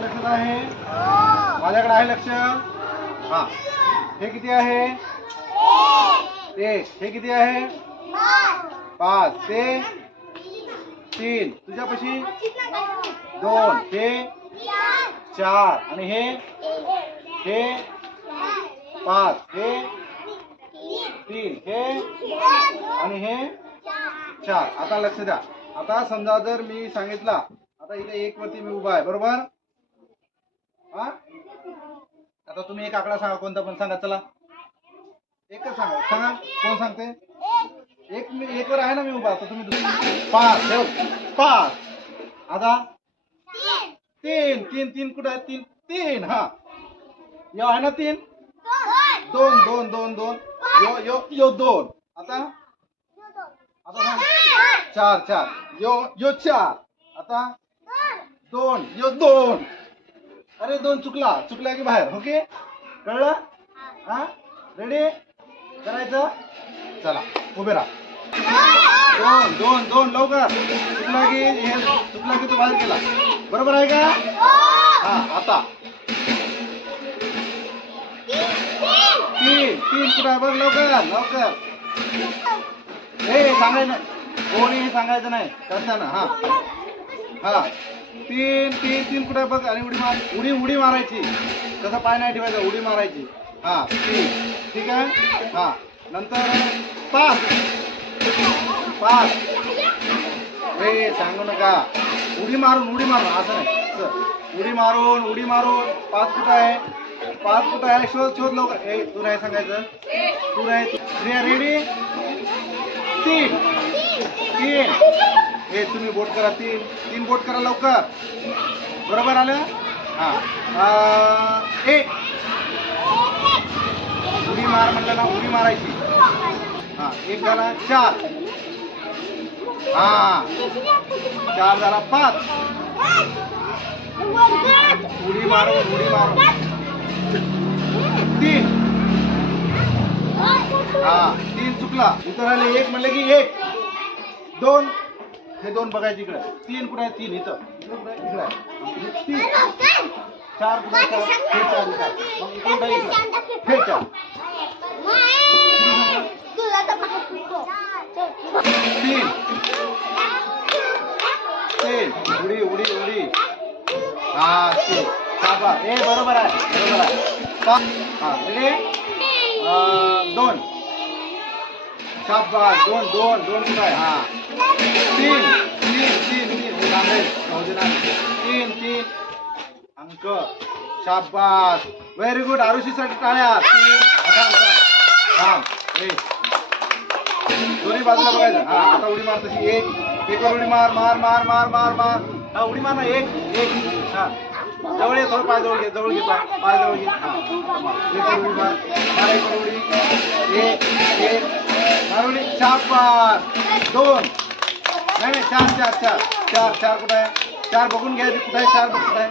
आहे? माझ्याकडे आहे लक्ष. हा. हे किती आहे? एक. हे किती आहे? पाच. ते तीन. तुझ्यापाशी? दोन. हे चार. आणि हे? हे पाच. हे तीन. हे आणि हे चार. आता लक्ष द्या. आता समजा जर मी सांगितला आता इथे एक वरती मी उभा आहे बरोबर? हा? आता तुम्ही एक आकडा सांगा कोणता पण सांगा चला. एकच सांगा सांगा कोण सांगते? एक मी एक वर आहे ना मी उभा आता तुम्ही पाच ठेव. पाच. आता? तीन तीन तीन कुठं आहे तीन तीन हा. यो आहे ना तीन? दोन दोन दोन दोन. यो यो यो दोन. आता? आता सांग. चार चार. यो यो चार. आता? दोन. यो दोन. अरे दोन चुकला. चुकला की बाहेर. ओके? कळलं? हा? रेडी करायचं? चला. उभे राहा. दोन दोन दोन लवकर. चुकला की हे चुकला की तो बाहेर गेला. बरोबर आहे का? हा आता. तीन तीन कुठं आहे बघ लवकर लवकर. हे सांगायचं नाही. कोणी सांगायचं नाही. करताना हा. हा. तीन तीन तीन कुठे बघ आणि उडी मार उडी उडी मारायची. तसं पाय नाही ठेवायचं उडी मारायची. हा तीन. ठीक आहे? हा. नंतर पाच. पाच. हे सांगू नका. उडी मारून उडी मारून. असं नाही. उडी मारून उडी मारून. पाच कुठं आहे? पाच कुठं आहे? शोध शोध लवकर. ए तू नाही सांगायचं? तू नाही रेडी तीन. तीन. हे तुम्ही बोट करा. तीन तीन बोट करा लवकर. बरोबर आलं? हा. एक उडी मार म्हटलं ना उडी मारायची. हा एक झाला चार. हा. चार झाला पाच. उडी मारून उडी मारून. तीन. हा तीन चुकला. इथं राहिले एक म्हणलं की एक. दोन. हे दोन बघायचे इकडे. तीन कुठे आहे? तीन इथं. इकडं आहे? तीन. चार कुठे आहे? चार. हे चार इथं. आहे. मग इकडं कुठं आहे? इकडं हे चार. तीन. तीन. उडी उडी उडी. हा तीन. साबा बरोबर आहे. बरोबर आहे. पाच हा रेडी दोन. शाबास दोन दोन दोन हा. तीन. हे थांबेल तीन तीन. अंक. शाबास. व्हेरी गुड आरुषीसाठी टाळ्या. थांब दोन्ही बाजूला बघायचं. हा आता उडी मार तशी. एक. एक उडी मार मार मार मार मार मार. हा उडी मार ना. एक एक. हा. जवळ ये थोडं पाय जवळ घे जवळ घे पाय पाय जवळ घे. हा. एक उडी मार. मार एक उडी. एक एक. मार उडी. शाबास. दोन. नाही नाही. चार चार चार. चार चार कुठं आहे? चार घ्यायचे कुठं आहे चार आहे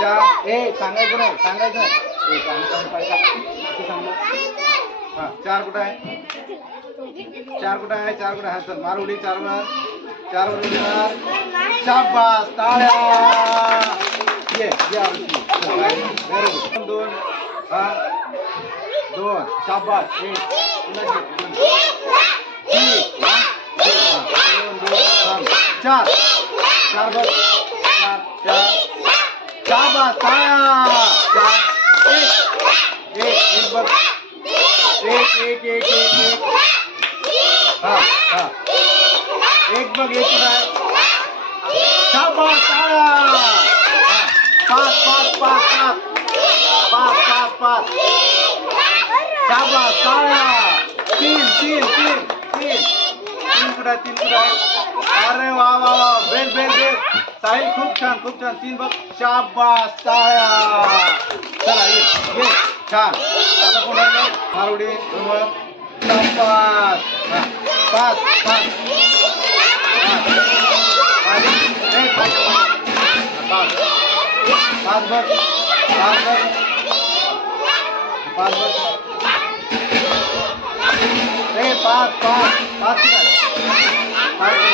चार ए सांगायचं ए, हा चार चार चार चल मार उडी चार चार उडी ये good. दोन हा दोन एक. हा. चार चार बघ चार चार टाळ्या चार एक एक एक बघ एक एक एक एक एक हा हा एक बघ एक आहे शाबास टाळ्या हा. पाच पाच पाच पाच पाच पाच पाच शाबास टाळ्या तीन तीन तीन तीन आहे तीन आहे अरे वा वा वा बेल बेल बेल साहिल खूप छान खूप छान तीन बघ शाबास टाळ्या चला ये ये छान आता कोण आहे मारुडी बरोबर शाबास हा. पाच पाच पाच ए, पाच पाच पाच ए पाच पाच पाच पाच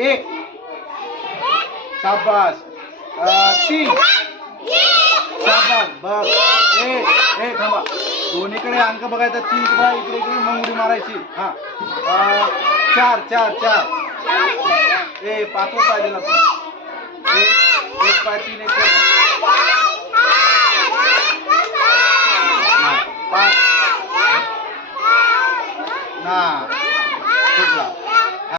एक. शाबास. तीन. शाबास. बघ एक हे थांबा. दोन्हीकडे अंक बघायचा तीन बघा इकडे इकडे. मंगडी मारायची. हा. चार चार चार. ए पाचवा पाहिजे ना एक पाय तीन एक